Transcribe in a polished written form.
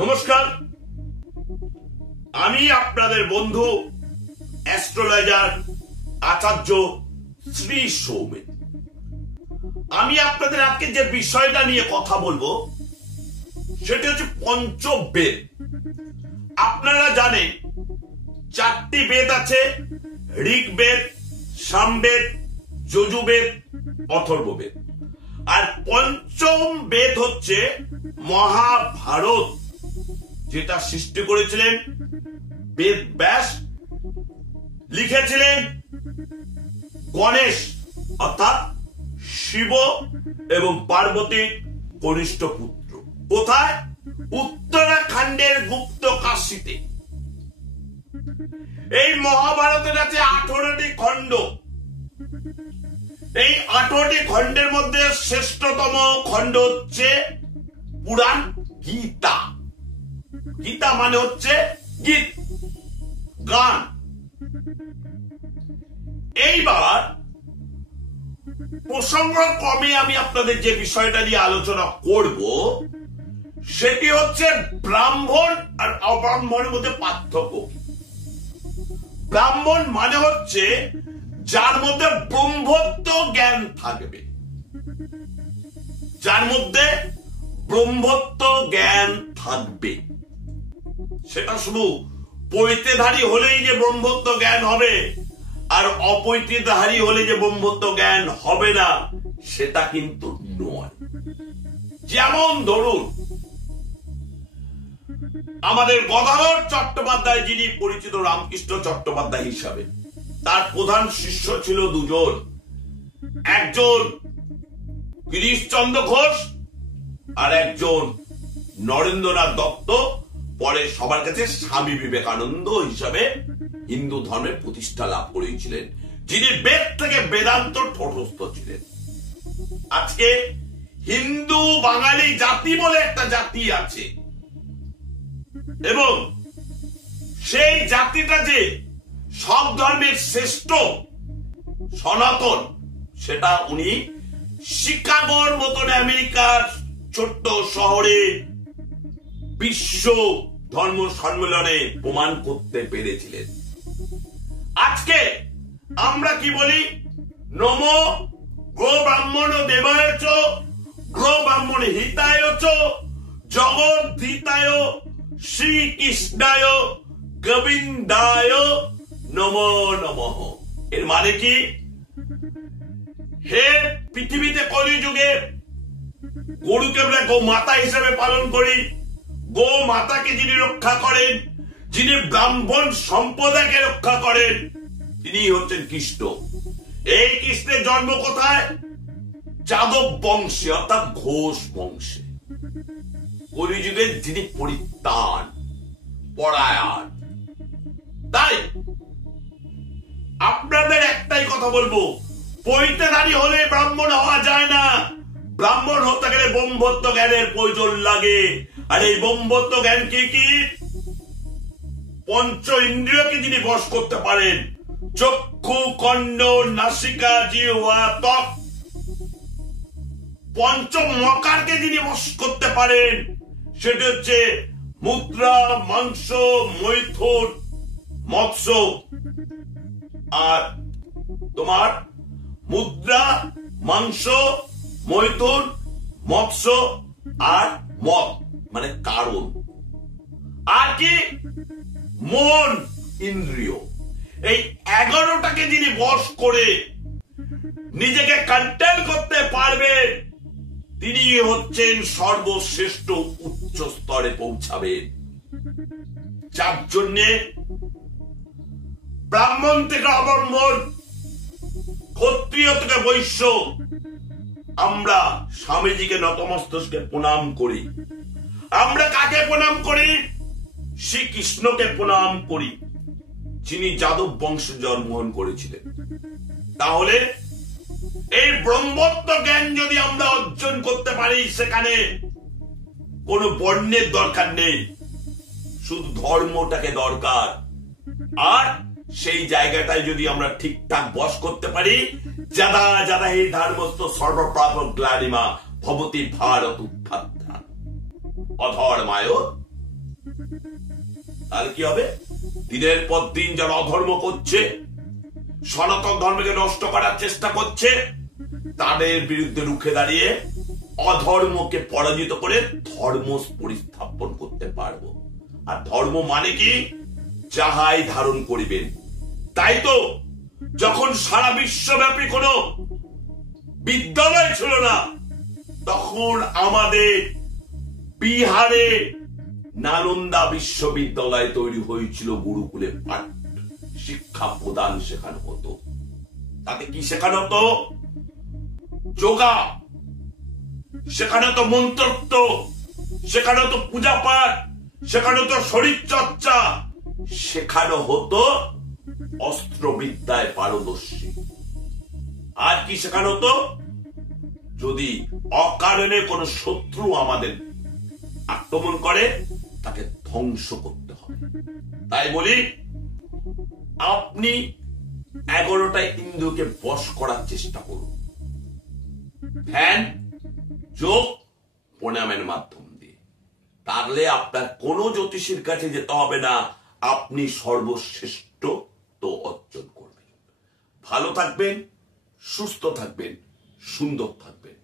নমস্কার, আমি আপনাদের বন্ধু অ্যাস্ট্রোলজার আচার্য শ্রী সৌমেন। আমি আপনাদের আজকে যে বিষয়টা নিয়ে কথা বলবো সেটা হচ্ছে পঞ্চবেদ। আপনারা জানেন 4টি বেদ আছে, ঋগ্বেদ, সামবেদ, যজুর্বেদ, অথর্ববেদ। আর পঞ্চম বেদ হচ্ছে মহাভারত, যেটা সৃষ্টি করেছিলেন বেদ ব্যাস, লিখেছিলেন গণেশ অর্থাৎ শিব এবং পার্বতীর কনিষ্ঠ পুত্র। কোথায়? উত্তরাখণ্ডের গুপ্ত কাশীতে। এই মহাভারতের আছে 18টি খণ্ড। এই 18টি খণ্ডের মধ্যে শ্রেষ্ঠতম খণ্ড হচ্ছে পুরাণ গীতা। গীতা মানে হচ্ছে গীত, গান। এইবার প্রসঙ্গক্রমে আমি আপনাদের যে বিষয়টা নিয়ে আলোচনা করব সেটি হচ্ছে ব্রাহ্মণ আর অব্রাহ্মণের মধ্যে পার্থক্য। ব্রাহ্মণ মানে হচ্ছে যার মধ্যে ব্রহ্মত্ব জ্ঞান থাকবে, যার মধ্যে ব্রহ্মত্ব জ্ঞান থাকবে। সেটা শুধু পৈতেধারী হলেই যে ব্রহ্মত্ব জ্ঞান হবে আর অপৈতেধারী হলে যে ব্রহ্মত্ব জ্ঞান হবে না, সেটা কিন্তু নয়। যেমন ধরুন আমাদের গদাধর চট্টোপাধ্যায়, যিনি পরিচিত রামকৃষ্ণ চট্টোপাধ্যায় হিসাবে, তার প্রধান শিষ্য ছিল দুজন, একজন গিরিশচন্দ্র ঘোষ আর একজন নরেন্দ্রনাথ দত্ত, পরে সবার কাছে স্বামী বিবেকানন্দ হিসাবে হিন্দু ধর্মের প্রতিষ্ঠা লাভ করেছিলেন, যিনি বেদ থেকে বেদান্ত ঠোঁটস্থ ছিলেন। আজকে হিন্দু বাঙালি জাতি বলে একটা জাতি আছে এবং সেই জাতিটা যে সব ধর্মের শ্রেষ্ঠ সনাতন, সেটা উনি শিকাগোর মতন আমেরিকার ছোট্ট শহরে বিশ্ব ধর্ম সম্মেলনে প্রমাণ করতে পেরেছিলেন। আজকে আমরা কি বলি? নমো গো ব্রাহ্মণ দেবায় চ, গো ব্রাহ্মণ হিতায় চ, জগদ্ধিতায় শ্রীকৃষ্ণায় গোবিন্দায় নমো নমঃ। এর মানে কি? হে পৃথিবীতে কলিযুগে গরুকে আমরা গো মাতা হিসেবে পালন করি। গো মাতাকে যিনি রক্ষা করেন, যিনি ব্রাহ্মণ সম্প্রদায়কে রক্ষা করেন, তিনি হচ্ছেন কৃষ্ণ। এই কৃষ্ণের জন্ম কোথায়? যাদব বংশে অর্থাৎ ঘোষ বংশে। কলিযুগের যিনি পরিত্রাণ পরায়ণ। তাই আপনাদের একটাই কথা বলবো, পৈতেধারী হলে ব্রাহ্মণ হওয়া যায় না। ব্রাহ্মণ হতে গেলে ব্রহ্মত্ব জ্ঞানের প্রয়োজন লাগে। আর এই ব্রহ্মত্ব জ্ঞান কি? পঞ্চ ইন্দ্রিয়কে যিনি বশ করতে পারেন, চক্ষু, কর্ণ, নাসিকা, জিহ্বা, ত্বক, পঞ্চ মকারকে যিনি বশ করতে পারেন, সেটা হচ্ছে মুদ্রা, মাংস, মৈথুন, মৎস্য। আর তোমার মুদ্রা, মাংস, মৈথুন, মৎস্য আর মদ মানে কারণ। আর কি? মন, ইন্দ্রিয়। এই 11টাকে যিনি বশ করে নিজেকে কন্ট্রোল করতে পারবেন, তিনি হচ্ছেন সর্বশ্রেষ্ঠ উচ্চ স্তরে পৌঁছাবেন। যার জন্যে ব্রাহ্মণ থেকে অব্রাহ্মণ, ক্ষত্রিয় থেকে বৈশ্য, আমরা স্বামীজিকে নতমস্তকে প্রণাম করি। আমরা কাকে প্রণাম করি? শ্রীকৃষ্ণকে প্রণাম করি, যিনি যাদব বংশে জন্মগ্রহণ করেছিলেন। তাহলে এই ব্রহ্মত্ব জ্ঞান যদি আমরা অর্জন করতে পারি, সেখানে কোনো বর্ণের দরকার নেই, শুধু ধর্মটাকে দরকার। আর সেই জায়গাটায় যদি আমরা ঠিকঠাক বশ করতে পারি, যাদা যাদা হি ধর্মস্থ সর্বপ্রাপ গ্লানিমা ভবতি ভারত উত্থান, অধর্মায়। তাহলে কি হবে? দিনের পর দিন যারা অধর্ম করছে, সনাতন ধর্মকে নষ্ট করার চেষ্টা করছে, তাদের বিরুদ্ধে রুখে দাঁড়িয়ে অধর্মকে পরাজিত করে ধর্ম পরিস্থাপন করতে পারবো। আর ধর্ম মানে কি? যাহাই ধারণ করিবেন। তাই তো যখন সারা বিশ্বব্যাপী কোন বিদ্যালয় ছিল না, তখন আমাদের বিহারে নালন্দা বিশ্ববিদ্যালয় তৈরি হয়েছিল। গুরুকুলে পাঠ শিক্ষা প্রদান শেখানো হতো। তাতে কি শেখানো হতো? যোগা শেখানো হতো, মন্ত্রত্ব শেখানো হতো, পূজা পাঠ শেখানো হতো, শরীর চর্চা শেখানো হতো, অস্ত্রবিদ্যায় পারদর্শী। আর কি শেখানো হতো? যদি অকারণে কোন শত্রু আমাদের আক্রমণ করে, তাকে ধ্বংস করতে হবে। তাই বলি, আপনি 11টা ইন্দ্রিয়কে বশ করার চেষ্টা করুন, ধ্যান, যোগ, প্রাণায়ামের মাধ্যম দিয়ে। তাহলে আপনার কোন জ্যোতিষীর কাছে যেতে হবে না, আপনি সর্বশ্রেষ্ঠ তো অর্জন করবেন। ভালো থাকবেন, সুস্থ থাকবেন, সুন্দর থাকবেন।